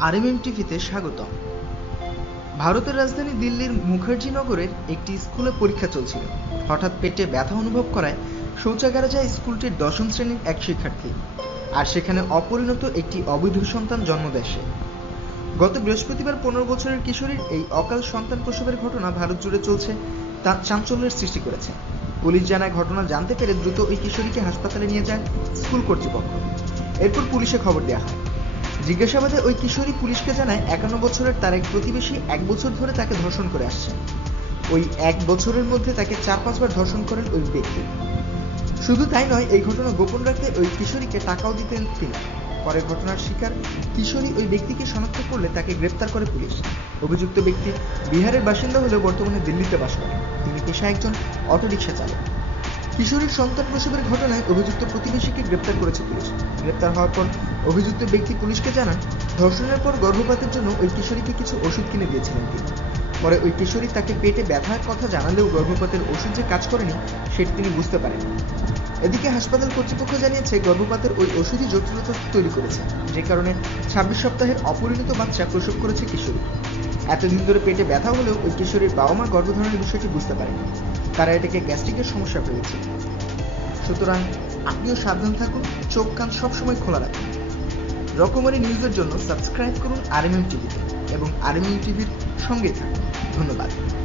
RMM টিভিতে স্বাগতম। ভারতের রাজধানী দিল্লির মুখার্জি নগরের একটি স্কুলে পরীক্ষা চলছিল। হঠাৎ পেটে ব্যথা অনুভব করায় শৌচাগারে যায় স্কুলটির দশম শ্রেণির এক শিক্ষার্থী। আর সেখানে অপরিণত একটি অবৈধ সন্তান জন্ম দেয় গত বৃহস্পতিবার পনেরো বছরের কিশোরীর এই অকাল সন্তান প্রসবের ঘটনা ভারত জুড়ে চলছে, তা চাঞ্চল্যের সৃষ্টি করেছে। পুলিশ জানায় ঘটনা জানতে পেরে দ্রুত ওই কিশোরীকে হাসপাতালে নিয়ে যায় স্কুল কর্তৃপক্ষ। এরপর পুলিশে খবর দেওয়া হয়। জিজ্ঞাসাবাদে ওই কিশোরী পুলিশকে জানায় একান্ন বছরের তার এক প্রতিবেশী এক বছর ধরে তাকে ধর্ষণ করে আসছে। ওই এক বছরের মধ্যে তাকে চার পাঁচবার ধর্ষণ করেন ওই ব্যক্তি। শুধু তাই নয়, এই ঘটনা গোপন রাখতে ওই কিশোরীকে টাকাও দিতেন তিনি। পরে ঘটনার শিকার কিশোরী ওই ব্যক্তিকে শনাক্ত করলে তাকে গ্রেপ্তার করে পুলিশ। অভিযুক্ত ব্যক্তি বিহারের বাসিন্দা হলেও বর্তমানে দিল্লিতে বাস করেন। তিনি পেশায় একজন অটোরিকশা চালক। কিশোরীর সন্তান প্রসবের ঘটনায় অভিযুক্ত প্রতিবেশীকে গ্রেপ্তার করেছে পুলিশ। গ্রেপ্তার হওয়ার পর অভিযুক্ত ব্যক্তি পুলিশকে জানান, ধর্ষণের পর গর্ভপাতের জন্য ওই কিশোরীকে কিছু ওষুধ কিনে দিয়েছিলেন তিনি। পরে ওই কিশোরী তাকে পেটে ব্যথার কথা জানালেও গর্ভপাতের ওষুধ যে কাজ করেনি, সেটি তিনি বুঝতে পারেন এদিকে হাসপাতাল কর্তৃপক্ষ জানিয়েছে, গর্ভপাতের ওই ওষুধই জটিলতা তৈরি করেছে, যে কারণে ছাব্বিশ সপ্তাহের অপরিণত বাচ্চা প্রসব করেছে কিশোরী। এতদিন ধরে পেটে ব্যথা হলেও ওই কিশোরীর বাবা মা গর্ভধারণের বিষয়টি বুঝতে পারেনি তারা এটাকে গ্যাস্ট্রিকের সমস্যা পেয়েছে সুতরাং আপনিও সাবধান থাকুন, চোখ কান সবসময় খোলা রাখুন। রকমারি নিউজের জন্য সাবস্ক্রাইব করুন আরএমএম টিভিতে এবং আরএমএম টিভির সঙ্গে থাকুন। ধন্যবাদ।